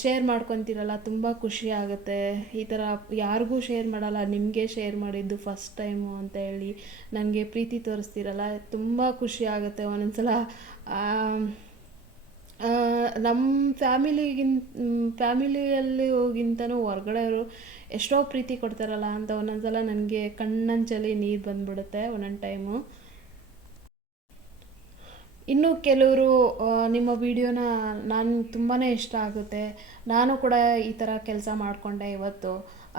ಶೇರ್ ಮಾಡ್ಕೊತೀರಲ್ಲ, ತುಂಬ ಖುಷಿ ಆಗುತ್ತೆ. ಈ ಥರ ಯಾರಿಗೂ ಶೇರ್ ಮಾಡಲ್ಲ, ನಿಮಗೆ ಶೇರ್ ಮಾಡಿದ್ದು ಫಸ್ಟ್ ಟೈಮು ಅಂತ ಹೇಳಿ ನನಗೆ ಪ್ರೀತಿ ತೋರಿಸ್ತೀರಲ್ಲ, ತುಂಬ ಖುಷಿ ಆಗುತ್ತೆ ಒಂದೊಂದು ಸಲ ನಮ್ಮ ಫ್ಯಾಮಿಲಿಗಿಂತ ಫ್ಯಾಮಿಲಿಯಲ್ಲಿಗಿಂತನೂ ಹೊರ್ಗಡೆಯವರು ಎಷ್ಟೋ ಪ್ರೀತಿ ಕೊಡ್ತಾರಲ್ಲ ಅಂತ ಒಂದೊಂದು ಸಲ ನನಗೆ ಕಣ್ಣಂಚಲ್ಲಿ ನೀರು ಬಂದ್ಬಿಡುತ್ತೆ ಒಂದೊಂದು ಟೈಮು ಇನ್ನು ಕೆಲವರು ನಿಮ್ಮ ವಿಡಿಯೋನ ನಾನು ತುಂಬಾ ಇಷ್ಟ ಆಗುತ್ತೆ. ನಾನು ಕೂಡ ಈ ಥರ ಕೆಲಸ ಮಾಡಿಕೊಂಡೆ ಇವತ್ತು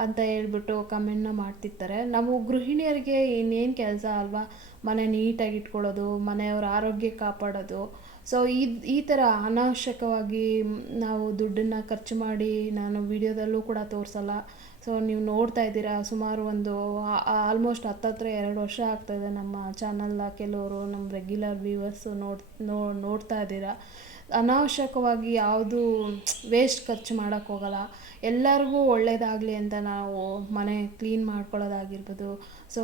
ಅಂತ ಹೇಳ್ಬಿಟ್ಟು ಕಮೆಂಟ್ನ ಮಾಡ್ತಿರ್ತಾರೆ. ನಾವು ಗೃಹಿಣಿಯರಿಗೆ ಇನ್ನೇನು ಕೆಲಸ ಅಲ್ವಾ? ಮನೆ ನೀಟಾಗಿ ಇಟ್ಕೊಳ್ಳೋದು, ಮನೆಯವರ ಆರೋಗ್ಯ ಕಾಪಾಡೋದು. ಸೊ ಇದು, ಈ ಥರ ಅನಾವಶ್ಯಕವಾಗಿ ನಾವು ದುಡ್ಡನ್ನು ಖರ್ಚು ಮಾಡಿ ನಾನು ವಿಡಿಯೋದಲ್ಲೂ ಕೂಡ ತೋರಿಸಲ್ಲ. ಸೊ ನೀವು ನೋಡ್ತಾ ಇದ್ದೀರಾ, ಸುಮಾರು ಒಂದು ಆಲ್ಮೋಸ್ಟ್ ಹತ್ತತ್ರ ಎರಡು ವರ್ಷ ಆಗ್ತಾಯಿದೆ ನಮ್ಮ ಚಾನಲ್ನ ಕೆಲವರು, ನಮ್ಮ ರೆಗ್ಯುಲರ್ ವ್ಯೂವರ್ಸು ನೋಡ್ ನೋಡ್ತಾ ಇದ್ದೀರಾ. ಅನಾವಶ್ಯಕವಾಗಿ ಯಾವುದು ವೇಸ್ಟ್ ಖರ್ಚು ಮಾಡೋಕ್ಕೋಗಲ್ಲ ಎಲ್ಲರಿಗೂ ಒಳ್ಳೆಯದಾಗಲಿ ಅಂತ ನಾವು ಮನೆ ಕ್ಲೀನ್ ಮಾಡ್ಕೊಳ್ಳೋದಾಗಿರ್ಬೋದು. ಸೊ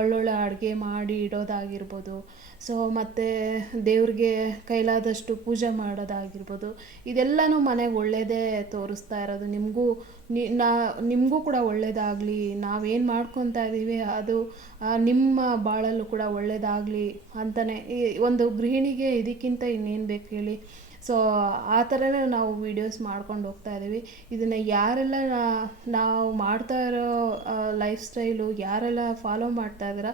ಒಳ್ಳೊಳ್ಳೆ ಅಡುಗೆ ಮಾಡಿ ಇಡೋದಾಗಿರ್ಬೋದು. ಸೊ ಮತ್ತು ದೇವ್ರಿಗೆ ಕೈಲಾದಷ್ಟು ಪೂಜೆ ಮಾಡೋದಾಗಿರ್ಬೋದು. ಇದೆಲ್ಲನೂ ಮನೆಗೆ ಒಳ್ಳೆಯದೇ ತೋರಿಸ್ತಾ ಇರೋದು. ನಿಮಗೂ ನಿ ನಿಮಗೂ ಕೂಡ ಒಳ್ಳೆಯದಾಗಲಿ ನಾವೇನು ಮಾಡ್ಕೊತಾ ಇದ್ದೀವಿ ಅದು ನಿಮ್ಮ ಬಾಳಲ್ಲೂ ಕೂಡ ಒಳ್ಳೆಯದಾಗಲಿ ಅಂತಲೇ ಈ ಒಂದು ಗೃಹಿಣಿಗೆ ಇದಕ್ಕಿಂತ ಇನ್ನೇನು ಬೇಕು ಹೇಳಿ. ಸೊ ಆ ಥರನೇ ನಾವು ವೀಡಿಯೋಸ್ ಮಾಡ್ಕೊಂಡು ಹೋಗ್ತಾ ಇದ್ದೀವಿ. ಇದನ್ನು ಯಾರೆಲ್ಲ ನಾವು ಮಾಡ್ತಾ ಇರೋ ಲೈಫ್ ಸ್ಟೈಲು ಯಾರೆಲ್ಲ ಫಾಲೋ ಮಾಡ್ತಾ ಇದ್ದೀರಾ,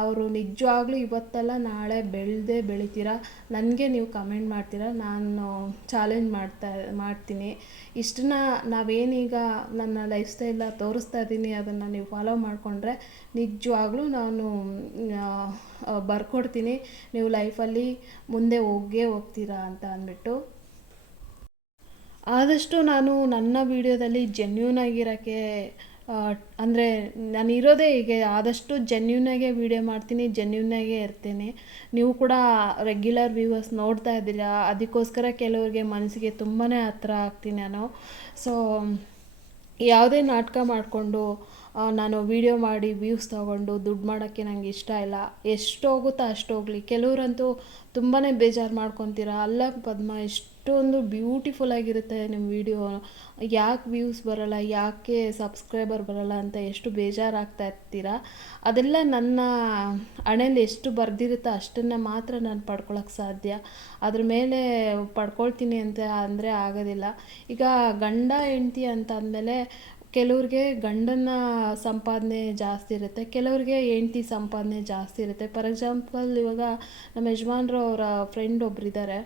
ಅವರು ನಿಜವಾಗ್ಲೂ ಇವತ್ತಲ್ಲ ನಾಳೆ ಬೆಳೆದೇ ಬೆಳಿತೀರ? ನನಗೆ ನೀವು ಕಮೆಂಟ್ ಮಾಡ್ತೀರಾ? ನಾನು ಚಾಲೆಂಜ್ ಮಾಡ್ತಾ, ಮಾಡ್ತೀನಿ. ಇಷ್ಟನ್ನ ನಾವೇನೀಗ ನನ್ನ ಲೈಫ್ ಸ್ಟೈಲ ತೋರಿಸ್ತಾ ಇದ್ದೀನಿ, ಅದನ್ನು ನೀವು ಫಾಲೋ ಮಾಡಿಕೊಂಡ್ರೆ ನಿಜವಾಗ್ಲೂ ನಾನು ಬರ್ಕೊಡ್ತೀನಿ. ನೀವು ಲೈಫಲ್ಲಿ ಮುಂದೆ ಹೋಗೇ ಹೋಗ್ತೀರಾ ಅಂತ ಅಂದ್ಬಿಟ್ಟು. ಆದಷ್ಟು ನಾನು ನನ್ನ ವಿಡಿಯೋದಲ್ಲಿ ಜೆನ್ಯೂನ್ ಆಗಿರೋಕ್ಕೆ ಅಂದರೆ ನಾನು ಇರೋದೇ ಹೀಗೆ. ಆದಷ್ಟು ಜೆನ್ಯೂನಾಗೆ ವೀಡಿಯೋ ಮಾಡ್ತೀನಿ ಜೆನ್ಯೂನಾಗೆ ಇರ್ತೇನೆ. ನೀವು ಕೂಡ ರೆಗ್ಯುಲರ್ ವ್ಯೂವರ್ಸ್ ನೋಡ್ತಾ ಇದ್ದೀರಾ. ಅದಕ್ಕೋಸ್ಕರ ಕೆಲವ್ರಿಗೆ ಮನಸ್ಸಿಗೆ ತುಂಬಾ ಹತ್ರ ಆಗ್ತೀನಿ ನಾನು. ಸೊ ಯಾವುದೇ ನಾಟಕ ಮಾಡಿಕೊಂಡು ನಾನು ವೀಡಿಯೋ ಮಾಡಿ ವ್ಯೂಸ್ ತೊಗೊಂಡು ದುಡ್ಡು ಮಾಡೋಕ್ಕೆ ನನಗೆ ಇಷ್ಟ ಇಲ್ಲ. ಎಷ್ಟು ಹೋಗುತ್ತೋ ಅಷ್ಟು ಹೋಗಲಿ. ಕೆಲವರಂತೂ ತುಂಬಾ ಬೇಜಾರು ಮಾಡ್ಕೊತೀರ? ಅಲ್ಲ ಪದ್ಮ, ಎಷ್ಟೊಂದು ಬ್ಯೂಟಿಫುಲ್ಲಾಗಿರುತ್ತೆ ನಿಮ್ಮ ವಿಡಿಯೋ ಯಾಕೆ ವ್ಯೂಸ್ ಬರೋಲ್ಲ? ಯಾಕೆ ಸಬ್ಸ್ಕ್ರೈಬರ್ ಬರೋಲ್ಲ ಅಂತ ಎಷ್ಟು ಬೇಜಾರಾಗ್ತಾ ಇರ್ತೀರ? ಅದೆಲ್ಲ ನನ್ನ ಹಣೆಯಲ್ಲಿ ಎಷ್ಟು ಬರೆದಿರುತ್ತೋ ಅಷ್ಟನ್ನು ಮಾತ್ರ ನಾನು ಪಡ್ಕೊಳಕ್ಕೆ ಸಾಧ್ಯ. ಅದ್ರ ಮೇಲೆ ಪಡ್ಕೊಳ್ತೀನಿ ಅಂತ ಅಂದರೆ ಆಗೋದಿಲ್ಲ. ಈಗ ಗಂಡ, ಹೆಂಡ್ತಿ ಅಂತ ಅಂದಮೇಲೆ ಕೆಲವ್ರಿಗೆ ಗಂಡನ ಸಂಪಾದನೆ ಜಾಸ್ತಿ ಇರುತ್ತೆ, ಕೆಲವ್ರಿಗೆ ಹೆಂಡ್ತಿ ಸಂಪಾದನೆ ಜಾಸ್ತಿ ಇರುತ್ತೆ. ಫಾರ್ ಎಕ್ಸಾಂಪಲ್ ಇವಾಗ ನಮ್ಮ ಯಜಮಾನ್ರು ಅವರ ಫ್ರೆಂಡ್ ಒಬ್ರು ಇದ್ದಾರೆ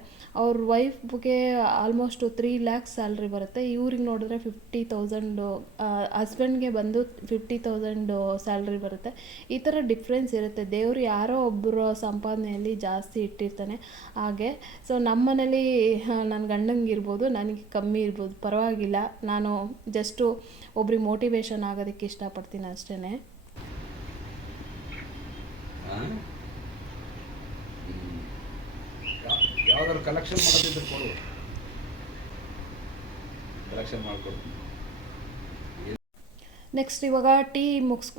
ಅವ್ರ ವೈಫ್ಗೆ ಆಲ್ಮೋಸ್ಟ್ ತ್ರೀ ಲ್ಯಾಕ್ಸ್ ಸ್ಯಾಲ್ರಿ ಬರುತ್ತೆ. ಇವ್ರಿಗೆ ನೋಡಿದ್ರೆ ಫಿಫ್ಟಿ ತೌಸಂಡು ಹಸ್ಬೆಂಡ್ಗೆ ಬಂದು ಫಿಫ್ಟಿ ತೌಸಂಡು ಸ್ಯಾಲ್ರಿ ಬರುತ್ತೆ. ಈ ಥರ ಡಿಫ್ರೆನ್ಸ್ ಇರುತ್ತೆ. ದೇವರು ಯಾರೋ ಒಬ್ಬರು ಸಂಪಾದನೆಯಲ್ಲಿ ಜಾಸ್ತಿ ಇಟ್ಟಿರ್ತಾನೆ. ಹಾಗೆ ಸೊ ನಮ್ಮ ಮನೇಲಿ ನನ್ನ ಗಂಡಂಗೆ ಇರ್ಬೋದು, ನನಗೆ ಕಮ್ಮಿ ಇರ್ಬೋದು. ಪರವಾಗಿಲ್ಲ. ನಾನು ಜಸ್ಟು ಒಬ್ರಿಗೆ ಮೋಟಿವೇಶನ್ ಆಗೋದಕ್ಕೆ ಇಷ್ಟಪಡ್ತೀನಿ ಅಷ್ಟೇ ಯಾವ್ದಾದ್ರು ಕಲೆಕ್ಷನ್ ಮಾಡೋದಿದ್ರೆ ಕೊಡು. ಕಲೆಕ್ಷನ್ ಮಾಡ್ಕೊಡ್ತೀನಿ. ನೆಕ್ಸ್ಟ್ ಇವಾಗ ಟೀ ಮುಗ್ಸ್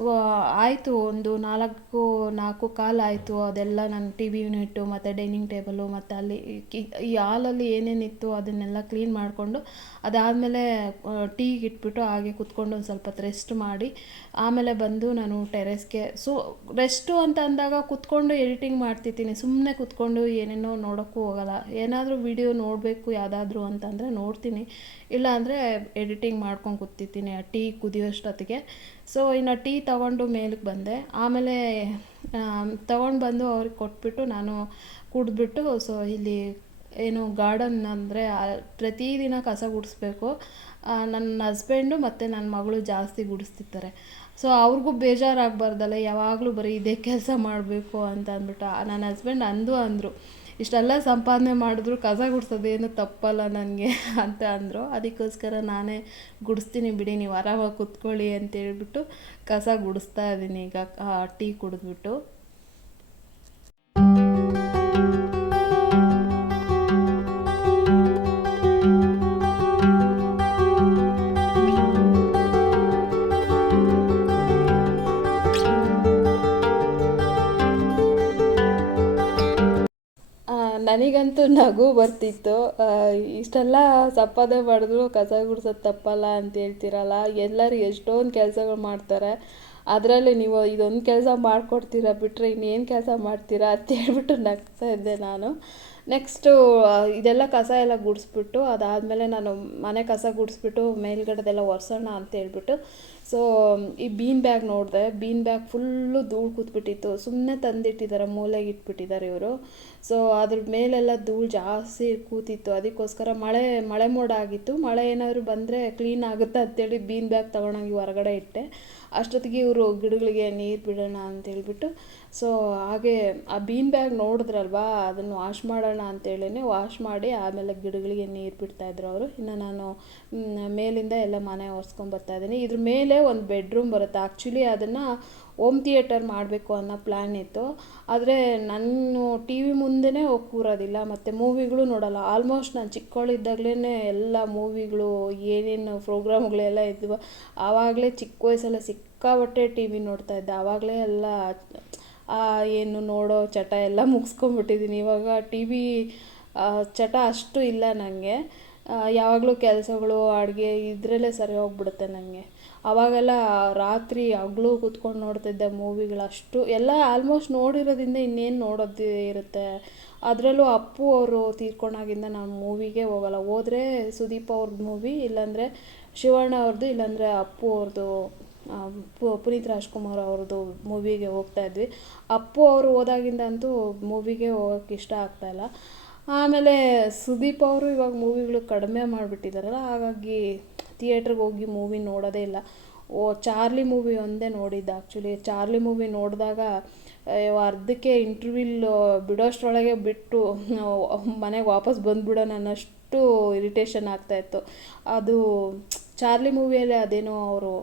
ಆಯಿತು. ಒಂದು ನಾಲ್ಕು ನಾಲ್ಕು ಕಾಲು ಆಯಿತು. ಅದೆಲ್ಲ ನಾನು ಟಿ ವಿ ಯೂನಿಟ್ಟು ಮತ್ತು ಡೈನಿಂಗ್ ಟೇಬಲು ಮತ್ತು ಅಲ್ಲಿ ಈ ಹಾಲಲ್ಲಿ ಏನೇನಿತ್ತು ಅದನ್ನೆಲ್ಲ ಕ್ಲೀನ್ ಮಾಡಿಕೊಂಡು, ಅದಾದಮೇಲೆ ಟೀಗೆ ಇಟ್ಬಿಟ್ಟು ಹಾಗೆ ಕುತ್ಕೊಂಡು ಒಂದು ಸ್ವಲ್ಪ ಹೊತ್ತು ರೆಸ್ಟ್ ಮಾಡಿ, ಆಮೇಲೆ ಬಂದು ನಾನು ಟೆರೆಸ್ಗೆ ಸೊ ರೆಸ್ಟು ಅಂತ ಅಂದಾಗ ಕುತ್ಕೊಂಡು ಎಡಿಟಿಂಗ್ ಮಾಡ್ತಿರ್ತೀನಿ ಸುಮ್ಮನೆ ಕುತ್ಕೊಂಡು ಏನೇನೋ ನೋಡೋಕ್ಕೂ ಹೋಗಲ್ಲ. ಏನಾದರೂ ವಿಡಿಯೋ ನೋಡಬೇಕು ಯಾವುದಾದ್ರೂ ಅಂತಂದರೆ ನೋಡ್ತೀನಿ. ಇಲ್ಲ ಅಂದರೆ ಎಡಿಟಿಂಗ್ ಮಾಡ್ಕೊಂಡು ಕೂತಿರ್ತೀನಿ. ಆ ಟೀ ಕುದಿಯೋಷ್ಟೊತ್ತಿಗೆ ಸೊ ಇನ್ನು ಟೀ ತೊಗೊಂಡು ಮೇಲಕ್ಕೆ ಬಂದೆ. ಆಮೇಲೆ ತೊಗೊಂಡು ಬಂದು ಅವ್ರಿಗೆ ಕೊಟ್ಬಿಟ್ಟು ನಾನು ಕುಡಿದ್ಬಿಟ್ಟು ಸೊ ಇಲ್ಲಿ ಏನು ಗಾರ್ಡನ್ ಅಂದರೆ ಪ್ರತಿದಿನ ಕಸ ಗುಡಿಸ್ಬೇಕು. ನನ್ನ ಹಸ್ಬೆಂಡು ಮತ್ತು ನನ್ನ ಮಗಳು ಜಾಸ್ತಿ ಗುಡಿಸ್ತಿರ್ತಾರೆ. ಸೊ ಅವ್ರಿಗೂ ಬೇಜಾರಾಗಬಾರ್ದಲ್ಲ, ಯಾವಾಗಲೂ ಬರೀ ಇದೇ ಕೆಲಸ ಮಾಡಬೇಕು ಅಂತ ಅಂದ್ಬಿಟ್ಟು ನನ್ನ ಹಸ್ಬೆಂಡ್ ಅಂದು ಅಂದರು. ಇಷ್ಟೆಲ್ಲ ಸಂಪಾದನೆ ಮಾಡಿದ್ರು ಕಸ ಗುಡ್ಸೋದೇನು ತಪ್ಪಲ್ಲ ನನಗೆ [LAUGHS] ಅಂತ ಅಂದರು. ಅದಕ್ಕೋಸ್ಕರ ನಾನೇ ಗುಡಿಸ್ತೀನಿ ಬಿಡಿ, ನೀವು ಆರಾಮಾಗಿ ಕುತ್ಕೊಳ್ಳಿ ಅಂತೇಳ್ಬಿಟ್ಟು ಕಸ ಗುಡಿಸ್ತಾ ಇದ್ದೀನಿ ಈಗ ಟೀ ಕುಡಿದ್ಬಿಟ್ಟು. ನನಗಂತೂ ನಗು ಬರ್ತಿತ್ತು. ಇಷ್ಟೆಲ್ಲ ಸಪ್ಪದೆ ಮಾಡಿದ್ರು ಕಸ ಗುಡ್ಸೋದು ತಪ್ಪಲ್ಲ ಅಂತ ಹೇಳ್ತೀರಲ್ಲ. ಎಲ್ಲರೂ ಎಷ್ಟೊಂದು ಕೆಲಸಗಳು ಮಾಡ್ತಾರೆ. ಅದರಲ್ಲಿ ನೀವು ಇದೊಂದು ಕೆಲಸ ಮಾಡಿಕೊಡ್ತೀರಾ ಬಿಟ್ಟರೆ ಇನ್ನೇನು ಕೆಲಸ ಮಾಡ್ತೀರಾ ಅಂತ ಹೇಳ್ಬಿಟ್ಟು ನಗ್ತಾ ಇದ್ದೆ ನಾನು. ನೆಕ್ಸ್ಟು ಇದೆಲ್ಲ ಕಸ ಎಲ್ಲ ಗುಡಿಸ್ಬಿಟ್ಟು, ಅದಾದಮೇಲೆ ನಾನು ಮನೆ ಕಸ ಗುಡಿಸ್ಬಿಟ್ಟು, ಮೇಲ್ಗಡೆದೆಲ್ಲ ಒರೆಸೋಣ ಅಂತ ಹೇಳ್ಬಿಟ್ಟು, ಸೊ, ಈ ಬೀನ್ ಬ್ಯಾಗ್ ನೋಡಿದೆ. ಬೀನ್ ಬ್ಯಾಗ್ ಫುಲ್ಲು ಧೂಳು ಕೂತ್ಬಿಟ್ಟಿತ್ತು. ಸುಮ್ಮನೆ ತಂದಿಟ್ಟಿದ್ದಾರೆ, ಮೂಲೆಗೆ ಇಟ್ಬಿಟ್ಟಿದ್ದಾರೆ ಇವರು. ಸೊ, ಅದ್ರ ಮೇಲೆಲ್ಲ ಧೂಳು ಜಾಸ್ತಿ ಕೂತಿತ್ತು. ಅದಕ್ಕೋಸ್ಕರ ಮಳೆ ಮಳೆ ಮೋಡ ಆಗಿತ್ತು. ಮಳೆ ಏನಾದರೂ ಬಂದರೆ ಕ್ಲೀನ್ ಆಗುತ್ತೆ ಅಂತೇಳಿ ಬೀನ್ ಬ್ಯಾಗ್ ತೊಗೊಂಡೋಗಿ ಹೊರಗಡೆ ಇಟ್ಟೆ. ಅಷ್ಟೊತ್ತಿಗೆ ಇವರು ಗಿಡಗಳಿಗೆ ನೀರು ಬಿಡೋಣ ಅಂತ ಹೇಳ್ಬಿಟ್ಟು ಸೊ ಹಾಗೆ ಆ ಬೀನ್ ಬ್ಯಾಗ್ ನೋಡಿದ್ರಲ್ವಾ? ಅದನ್ನು ವಾಶ್ ಮಾಡೋಣ ಅಂತೇಳಿನೇ ವಾಶ್ ಮಾಡಿ ಆಮೇಲೆ ಗಿಡಗಳಿಗೆ ನೀರು ಬಿಡ್ತಾಯಿದ್ರು ಅವರು. ಇನ್ನು ನಾನು ಮೇಲಿಂದ ಎಲ್ಲ ಮನೆ ಒರೆಸ್ಕೊಂಡು ಬರ್ತಾ ಇದ್ದೀನಿ. ಇದ್ರ ಮೇಲೆ ಒಂದು ಬೆಡ್ರೂಮ್ ಬರುತ್ತೆ. ಆ್ಯಕ್ಚುಲಿ ಅದನ್ನು ಓಮ್ ಥಿಯೇಟರ್ ಮಾಡಬೇಕು ಅನ್ನೋ ಪ್ಲ್ಯಾನ್ ಇತ್ತು. ಆದರೆ ನಾನು ಟಿ ವಿ ಮುಂದೆನೇ ಹೋಗಿ ಕೂರೋದಿಲ್ಲ. ಮತ್ತು ಮೂವಿಗಳು ನೋಡಲ್ಲ. ಆಲ್ಮೋಸ್ಟ್ ನಾನು ಚಿಕ್ಕವಳಿದ್ದಾಗಲೇ ಎಲ್ಲ ಮೂವಿಗಳು, ಏನೇನು ಪ್ರೋಗ್ರಾಮ್ಗಳೆಲ್ಲ ಇದ್ವು. ಆವಾಗಲೇ ಚಿಕ್ಕ ವಯಸ್ಸೆಲ್ಲ ಸಿಕ್ಕಾಪಟ್ಟೆ ಟಿ ವಿ ನೋಡ್ತಾ ಇದ್ದೆ. ಆವಾಗಲೇ ಎಲ್ಲ ಏನು ನೋಡೋ ಚಟ ಎಲ್ಲ ಮುಗಿಸ್ಕೊಂಬಿಟ್ಟಿದ್ದೀನಿ ಇವಾಗ ಟಿ ವಿ ಚಟ ಅಷ್ಟು ಇಲ್ಲ ನನಗೆ ಯಾವಾಗಲೂ ಕೆಲಸಗಳು, ಅಡುಗೆ ಇದರಲ್ಲೇ ಸರಿ ಹೋಗ್ಬಿಡುತ್ತೆ ನನಗೆ ಅವಾಗೆಲ್ಲ ರಾತ್ರಿ ಹಗ್ಲು ಕೂತ್ಕೊಂಡು ನೋಡ್ತಿದ್ದೆ ಮೂವಿಗಳು ಅಷ್ಟು ಎಲ್ಲ ಆಲ್ಮೋಸ್ಟ್ ನೋಡಿರೋದ್ರಿಂದ ಇನ್ನೇನು ನೋಡೋದು ಇರುತ್ತೆ. ಅದರಲ್ಲೂ ಅಪ್ಪು ಅವರು ತೀರ್ಕೊಂಡಾಗಿಂದ ನಾನು ಮೂವಿಗೆ ಹೋಗಲ್ಲ. ಹೋದರೆ ಸುದೀಪ್ ಅವ್ರದ್ದು ಮೂವಿ, ಇಲ್ಲಾಂದರೆ ಶಿವಣ್ಣ ಅವ್ರದ್ದು ಇಲ್ಲಾಂದರೆ ಅಪ್ಪು ಅವ್ರದ್ದು ಪುನೀತ್ ರಾಜ್ಕುಮಾರ್ ಅವ್ರದ್ದು ಮೂವಿಗೆ ಹೋಗ್ತಾ ಇದ್ವಿ. ಅಪ್ಪು ಅವರು ಹೋದಾಗಿಂದ ಅಂತೂ ಮೂವಿಗೆ ಹೋಗೋಕ್ಕೆ ಇಷ್ಟ ಆಗ್ತಾಯಿಲ್ಲ ಆಮೇಲೆ ಸುದೀಪ್ ಅವರು ಇವಾಗ ಮೂವಿಗಳು ಕಡಿಮೆ ಮಾಡಿಬಿಟ್ಟಿದ್ದಾರಲ್ಲ ಹಾಗಾಗಿ ಥಿಯೇಟ್ರಿಗೆ ಹೋಗಿ ಮೂವಿ ನೋಡೋದೇ ಇಲ್ಲ. ಓ, ಚಾರ್ಲಿ ಮೂವಿ ಒಂದೇ ನೋಡಿದ್ದು ಆ್ಯಕ್ಚುಲಿ ಚಾರ್ಲಿ ಮೂವಿ ನೋಡಿದಾಗ ಅರ್ಧಕ್ಕೆ ಇಂಟರ್ವ್ಯೂಲ್ ಬಿಡೋಷ್ಟರೊಳಗೆ ಬಿಟ್ಟು, ಮನೆಗೆ ವಾಪಸ್ ಬಂದುಬಿಡೋಣ ಅನ್ನೋಷ್ಟು ಇರಿಟೇಷನ್ ಆಗ್ತಾಯಿತ್ತು ಅದು, ಚಾರ್ಲಿ ಮೂವಿಯಲ್ಲಿ ಅದೇನೋ ಅವರು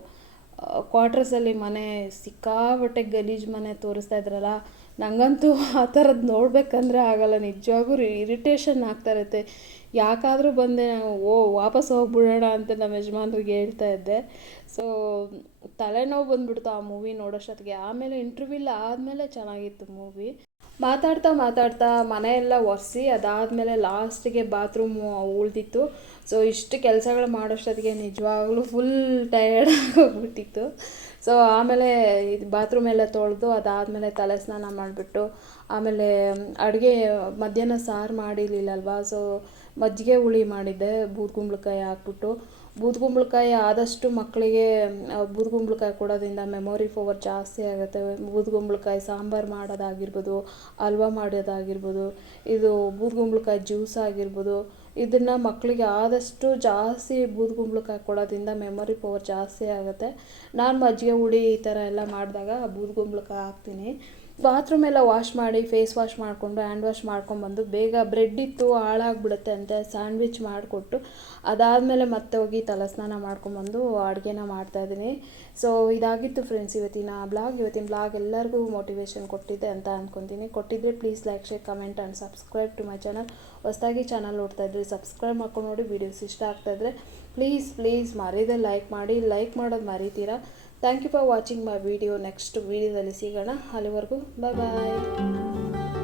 ಕ್ವಾರ್ಟರ್ಸಲ್ಲಿ ಮನೆ ಸಿಕ್ಕಾಪಟ್ಟೆ ಗಲೀಜು ಮನೆ ತೋರಿಸ್ತಾ ಇದ್ರಲ್ಲ ನನಗಂತೂ ಆ ಥರದ್ದು ನೋಡಬೇಕಂದ್ರೆ ಆಗಲ್ಲ. ನಿಜವಾಗೂ ಇರಿಟೇಷನ್ ಆಗ್ತಾ ಇರುತ್ತೆ. ಯಾಕಾದರೂ ಬಂದೆ ನಾನು, ಓ, ವಾಪಸ್ ಹೋಗ್ಬಿಡೋಣ ಅಂತ ನಮ್ಮ ಯಜಮಾನ್ರಿಗೆ ಹೇಳ್ತಾ ಇದ್ದೆ. ಸೊ ತಲೆನೋವು ಬಂದ್ಬಿಡ್ತು ಆ ಮೂವಿ ನೋಡೋಷ್ಟೊತ್ತಿಗೆ. ಆಮೇಲೆ ಇಂಟರ್ವ್ಯೂಲ್ ಆದಮೇಲೆ ಚೆನ್ನಾಗಿತ್ತು ಮೂವಿ ಮಾತಾಡ್ತಾ ಮಾತಾಡ್ತಾ ಮನೆಯೆಲ್ಲ ಒರೆಸಿ ಅದಾದಮೇಲೆ ಲಾಸ್ಟಿಗೆ ಬಾತ್ರೂಮು ಉಳಿದಿತ್ತು. ಸೊ ಇಷ್ಟು ಕೆಲಸಗಳು ಮಾಡೋಷ್ಟೊತ್ತಿಗೆ ನಿಜವಾಗ್ಲೂ ಫುಲ್ ಟಯರ್ಡ್ ಆಗೋಗ್ಬಿಟ್ಟಿತ್ತು. ಸೊ ಆಮೇಲೆ ಇದು ಬಾತ್ರೂಮ್ ಎಲ್ಲ ತೊಳೆದು ಅದಾದಮೇಲೆ ತಲೆ ಸ್ನಾನ ಮಾಡಿಬಿಟ್ಟು ಆಮೇಲೆ ಅಡುಗೆ ಮಧ್ಯಾಹ್ನ ಸಾರು ಮಾಡಿರಲಿಲ್ಲಲ್ವಾ? ಸೊ ಮಜ್ಜಿಗೆ ಹುಳಿ ಮಾಡಿದ್ದೆ ಬೂದ್ಗುಂಬಳಕಾಯಿ ಹಾಕ್ಬಿಟ್ಟು. ಬೂದ್ಗುಂಬಳಕಾಯಿ ಆದಷ್ಟು ಮಕ್ಕಳಿಗೆ ಬೂದ್ಗುಂಬಳಕಾಯಿ ಕೊಡೋದ್ರಿಂದ ಮೆಮೊರಿ ಪವರ್ ಜಾಸ್ತಿ ಆಗುತ್ತೆ. ಬೂದುಗುಂಬಳಕಾಯಿ ಸಾಂಬಾರು ಮಾಡೋದಾಗಿರ್ಬೋದು ಹಲ್ವ ಮಾಡೋದಾಗಿರ್ಬೋದು ಇದು ಬೂದ್ಗುಂಬಳಕಾಯಿ ಜ್ಯೂಸ್ ಆಗಿರ್ಬೋದು, ಇದನ್ನು ಮಕ್ಕಳಿಗೆ ಆದಷ್ಟು ಜಾಸ್ತಿ ಬೂದ್ಗುಂಬಳಕಾಯಿ ಕೊಡೋದ್ರಿಂದ ಮೆಮೊರಿ ಪವರ್ ಜಾಸ್ತಿ ಆಗುತ್ತೆ. ನಾನು ಮಜ್ಜಿಗೆ ಹುಳಿ ಈ ಥರ ಎಲ್ಲ ಮಾಡಿದಾಗ ಬೂದುಗುಂಬಳಕಾಯಿ ಹಾಕ್ತೀನಿ. ಬಾತ್ರೂಮ್ ಎಲ್ಲ ವಾಶ್ ಮಾಡಿ ಫೇಸ್ ವಾಶ್ ಮಾಡಿಕೊಂಡು ಹ್ಯಾಂಡ್ ವಾಶ್ ಮಾಡ್ಕೊಂಬಂದು ಬೇಗ ಬ್ರೆಡ್ ಇತ್ತು, ಹಾಳಾಗ್ಬಿಡುತ್ತೆ ಅಂತ ಸ್ಯಾಂಡ್ವಿಚ್ ಮಾಡಿಕೊಟ್ಟು. ಅದಾದಮೇಲೆ ಮತ್ತೆ ಹೋಗಿ ತಲಸ್ನಾನ ಮಾಡ್ಕೊಂಬಂದು ಅಡುಗೆನ ಮಾಡ್ತಾಯಿದ್ದೀನಿ ಸೊ ಇದಾಗಿತ್ತು ಫ್ರೆಂಡ್ಸ್ ಇವತ್ತಿನ ಬ್ಲಾಗ್ ಇವತ್ತಿನ ಬ್ಲಾಗ್ ಎಲ್ಲರಿಗೂ ಮೋಟಿವೇಶನ್ ಕೊಟ್ಟಿದೆ ಅಂತ ಅಂದ್ಕೊತೀನಿ ಕೊಟ್ಟಿದ್ರೆ please like share comment and subscribe to my channel ಹೊಸದಾಗಿ ಚಾನಲ್ ನೋಡ್ತಾ ಇದ್ರಿ ಸಬ್ಸ್ಕ್ರೈಬ್ ಮಾಡ್ಕೊಂಡು ನೋಡಿ. ವೀಡಿಯೋಸ್ ಇಷ್ಟ ಆಗ್ತಾಯಿದ್ರೆ ಪ್ಲೀಸ್ ಪ್ಲೀಸ್ ಮರೀದೆ ಲೈಕ್ ಮಾಡಿ. ಲೈಕ್ ಮಾಡೋದು ಮರಿತೀರಾ? Thank you for watching my video next ವೀಡಿಯೋದಲ್ಲಿ ಸಿಗೋಣ. ಅಲ್ಲಿವರೆಗೂ ಬಾಯ್ ಬಾಯ್